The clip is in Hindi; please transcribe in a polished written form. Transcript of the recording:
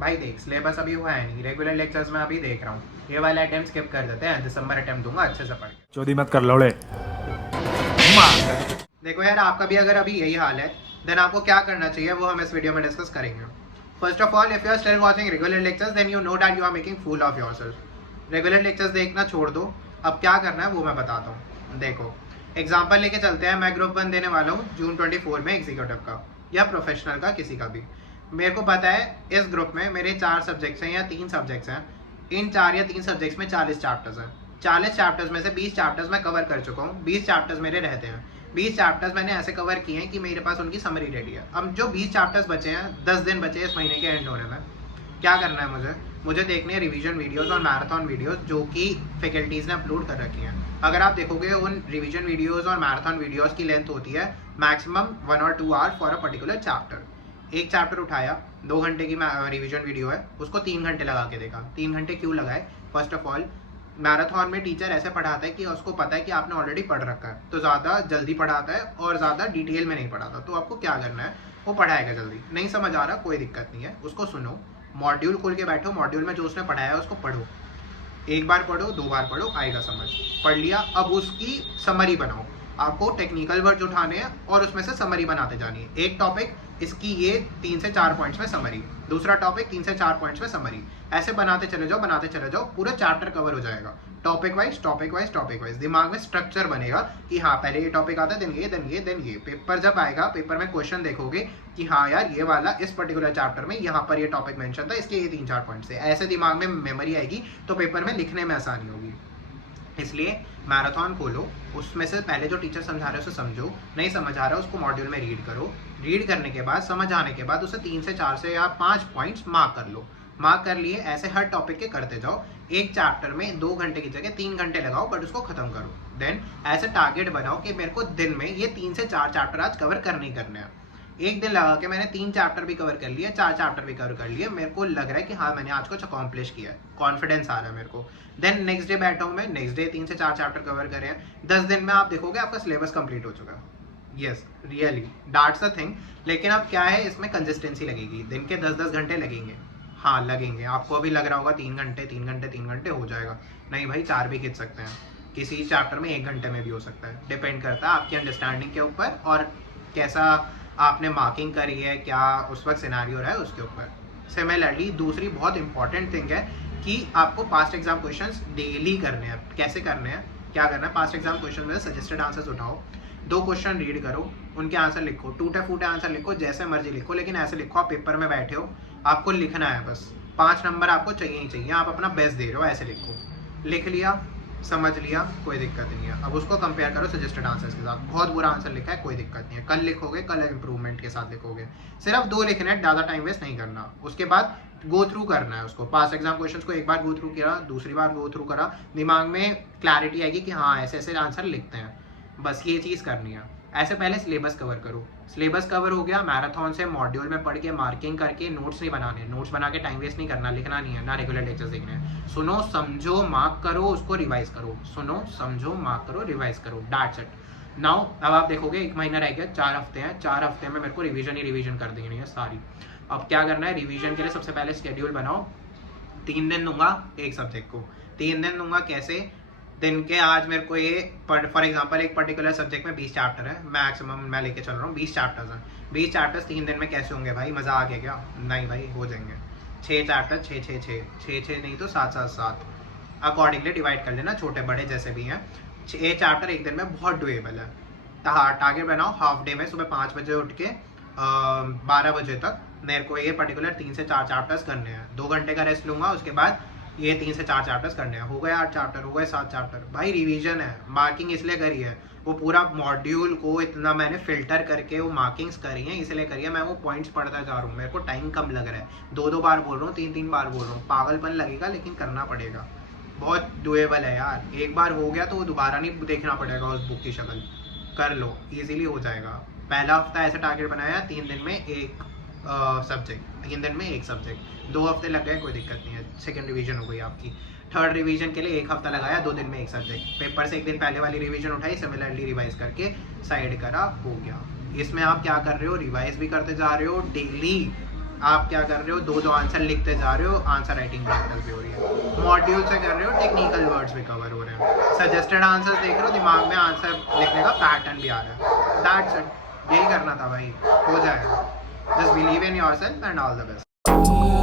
भाई देख, सिलेबस अभी हुआ है नहीं, रेगुलर लेक्चर्स में अभी देख रहा हूँ, ये वाला अटेम्प्ट स्किप कर देते हैं, दिसंबर अटेम्प्ट दूंगा अच्छे से पढ़ के। चोदी मत कर लौड़े। देखो यार, आपका भी अगर अभी यही हाल है, देन आपको क्या करना चाहिए वो हम इस वीडियो में डिस्कस करेंगे। First of all, if you are still watching regular lectures then you know that you are making fool of yourself. Regular lectures देखना छोड़ दो, अब क्या करना है वो मैं बताता हूँ। देखो, एग्जाम्पल लेके चलते हैं, मैं ग्रुप 1 देने वाला हूँ जून 24 में एग्जीक्यूटिव का या प्रोफेशनल का, किसी का भी। मेरे को पता है इस ग्रुप में मेरे 4 सब्जेक्ट्स हैं या 3 सब्जेक्ट्स हैं, इन 4 या 3 सब्जेक्ट्स में 40 चैप्टर्स हैं। 40 चैप्टर्स में से 20 चैप्टर्स मैं कवर कर चुका हूँ, 20 चैप्टर्स मेरे रहते हैं। 20 चैप्टर्स मैंने ऐसे कवर किए हैं कि मेरे पास उनकी समरी रेडी है। अब जो 20 चैप्टर्स बचे हैं, 10 दिन बचे हैं इस महीने के एंड होने में, क्या करना है मुझे देखनी है रिवीजन वीडियोस और मैराथन वीडियोस जो कि फैकल्टीज़ ने अपलोड कर रखी हैं। अगर आप देखोगे उन रिवीजन वीडियोस और मैराथन वीडियोस की लेंथ होती है मैक्सिमम 1 और 2 hour for a particular chapter. एक चैप्टर उठाया, 2 घंटे की रिवीजन वीडियो है, उसको 3 घंटे लगा के देखा। 3 घंटे क्यों लगाए? फर्स्ट ऑफ ऑल, मैराथन में टीचर ऐसे पढ़ाता है कि उसको पता है कि आपने ऑलरेडी पढ़ रखा है, तो ज़्यादा जल्दी पढ़ाता है और ज़्यादा डिटेल में नहीं पढ़ाता। तो आपको क्या करना है, वो पढ़ाएगा जल्दी। नहीं समझ आ रहा, कोई दिक्कत नहीं है, उसको सुनो, मॉड्यूल खोल के बैठो, मॉड्यूल में जो उसने पढ़ाया है उसको पढ़ो। एक बार पढ़ो, 2 बार पढ़ो, आएगा समझ। पढ़ लिया, अब उसकी समरी बनाओ। आपको टेक्निकल वर्ड्स उठाने हैं और उसमें से समरी बनाते जानी है। एक टॉपिक, इसकी ये 3 से 4 पॉइंट्स में समरी, दूसरा टॉपिक 3 से 4 पॉइंट्स में समरी, ऐसे बनाते चले जाओ, पूरा चैप्टर कवर हो जाएगा। टॉपिक वाइज दिमाग में स्ट्रक्चर बनेगा कि हाँ पहले ये टॉपिक आता है, देन ये। पेपर जब आएगा, पेपर में क्वेश्चन देखोगे कि हाँ यार ये वाला इस पर्टिकुलर चैप्टर में यहाँ पर ये टॉपिक मेंशन था, इसके ये 3-4 पॉइंट्स है, ऐसे दिमाग में मेमोरी आएगी, तो पेपर में लिखने में आसानी होगी। इसलिए मैराथन खोलो, उसमें से पहले जो टीचर समझा रहे हैं उसे समझो, नहीं समझ आ रहा है उसको मॉड्यूल में रीड करो। रीड करने के बाद, समझ आने के बाद उसे 3 से 4 से या 5 पॉइंट्स मार्क कर लो। मार्क कर लिए, ऐसे हर टॉपिक के करते जाओ। एक चैप्टर में 2 घंटे की जगह 3 घंटे लगाओ, बट उसको खत्म करो। देन ऐसे टारगेट बनाओ कि मेरे को दिन में ये 3 से 4 चैप्टर आज कवर करने ही करने हैं। एक दिन लगा के मैंने 3 चैप्टर भी कवर कर लिए, 4 चैप्टर भी कवर कर लिए, मेरे को लग रहा है कि हाँ मैंने आज कुछ अकॉम्प्लिश किया है, कॉन्फिडेंस आ रहा है मेरे को। देन नेक्स्ट डे बैठा हूँ मैं, नेक्स्ट डे 3 से 4 चैप्टर कवर करे हैं। 10 दिन में आप देखोगे आपका सिलेबस कंप्लीट हो चुका है। Yes, really that's the thing. लेकिन अब क्या है, इसमें कंसिस्टेंसी लगेगी, दिन के 10-10 घंटे लगेंगे। हाँ लगेंगे, आपको अभी लग रहा होगा 3 घंटे हो जाएगा। नहीं भाई, 4 भी खींच सकते हैं, किसी चैप्टर में 1 घंटे में भी हो सकता है। डिपेंड करता है आपकी अंडरस्टैंडिंग के ऊपर और कैसा आपने मार्किंग करी है, क्या उस वक्त सिनेरियो रहा है उसके ऊपर। सिमिलरली दूसरी बहुत इंपॉर्टेंट थिंग है कि आपको पास्ट एग्जाम क्वेश्चंस डेली करने हैं। कैसे करने हैं, क्या करना है, पास्ट एग्जाम क्वेश्चन में सजेस्टेड आंसर्स उठाओ, 2 क्वेश्चन रीड करो, उनके आंसर लिखो, टूटे फूटे आंसर लिखो, जैसे मर्जी लिखो, लेकिन ऐसे लिखो आप पेपर में बैठे हो, आपको लिखना है बस, 5 नंबर आपको चाहिए ही चाहिए, आप अपना बेस्ट दे रहे हो, ऐसे लिखो। लिख लिया, समझ लिया, कोई दिक्कत नहीं है। अब उसको कंपेयर करो सजेस्टेड आंसर्स के साथ। बहुत बुरा आंसर लिखा है, कोई दिक्कत नहीं है, कल लिखोगे, कल इंप्रूवमेंट के साथ लिखोगे। सिर्फ 2 लिखने हैं, ज़्यादा टाइम वेस्ट नहीं करना। उसके बाद गो थ्रू करना है उसको, पास एग्जाम क्वेश्चंस को एक बार गो थ्रू किया, दूसरी बार गो थ्रू करा, दिमाग में क्लैरिटी आएगी कि हाँ ऐसे ऐसे आंसर लिखते हैं, बस ये चीज़ करनी है। ऐसे पहले सिलेबस कवर करो, सिलेबस कवर हो गया, मैराथन से मॉड्यूल में पढ़ के मार्किंग करके नोट्स नहीं बनाने, नोट्स बना के टाइम वेस्ट नहीं करना, लिखना नहीं है, ना रेगुलर लेक्चर्स देखने हैं। सुनो, समझो, मार्क करो, उसको रिवाइज करो, सुनो, समझो, मार्क करो, रिवाइज करो, दैट्स इट। नाउ अब आप देखोगे 1 महीना रह गया, 4 हफ्ते हैं, 4 हफ्ते में मेरे को रिवीजन कर देनी है सारी। अब क्या करना है, रिवीजन के लिए सबसे पहले शेड्यूल बनाओ। 3 दिन दूंगा एक सब्जेक्ट को, 3 दिन दूंगा कैसे, दिन के आज मेरे को ये फॉर एग्जांपल एक पर्टिकुलर सब्जेक्ट में 20 चैप्टर है, मैक्सिमम मैं लेके चल रहा हूँ 20 चैप्टर्स हैं। 20 चैप्टर्स 3 दिन में कैसे होंगे भाई, मजा आ गया क्या? नहीं भाई, हो जाएंगे। 6 चैप्टर, 6 नहीं तो 7 अकॉर्डिंगली डिवाइड कर लेना, छोटे बड़े जैसे भी हैं। 6 चैप्टर एक दिन में बहुत डुएबल है। टारगेट बनाओ, हाफ डे में सुबह 5 बजे उठ के 12 बजे तक मेरे को ये पर्टिकुलर 3 से 4 चैप्टर्स करने हैं। 2 घंटे का रेस्ट लूंगा, उसके बाद ये 3 से 4 चैप्टर्स करने हैं। हो गए 8 चैप्टर, हो गए 7 चैप्टर। भाई रिवीजन है, मार्किंग इसलिए करी है, वो पूरा मॉड्यूल को इतना मैंने फिल्टर करके वो मार्किंग्स करी हैं, इसलिए करी है। मैं वो पॉइंट्स पढ़ता जा रहा हूँ, मेरे को टाइम कम लग रहा है, 2-2 बार बोल रहा हूँ, 3-3 बार बोल रहा हूँ, पागलपन लगेगा लेकिन करना पड़ेगा। बहुत डुएबल है यार, एक बार हो गया तो वो दोबारा नहीं देखना पड़ेगा उस बुक की शक्ल। कर लो, ईजिली हो जाएगा। पहला हफ्ता ऐसा टारगेट बनाया, 3 दिन में एक सब्जेक्ट, 3 दिन में एक सब्जेक्ट, 2 हफ्ते लग गए, कोई दिक्कत नहीं है, सेकेंड रिवीजन हो गई आपकी। थर्ड रिवीजन के लिए 1 हफ्ता लगाया, 2 दिन में एक सब्जेक्ट, पेपर से 1 दिन पहले वाली रिवीजन उठाई, सिमिलरली रिवाइज करके साइड करा, हो गया। इसमें आप क्या कर रहे हो, रिवाइज भी करते जा रहे हो डेली, आप क्या कर रहे हो, दो आंसर लिखते जा रहे हो, आंसर राइटिंग प्रैक्टिस भी हो रही है। मॉड्यूल से कर रहे हो, टेक्निकल वर्ड्स भी कवर हो रहे हैं, सजेस्टेड आंसर्स देख रहे हो, दिमाग में आंसर लिखने का पैटर्न भी आ रहा है। दैट्स इट, यही करना था भाई, हो जाएगा। Just believe in yourself and all the best.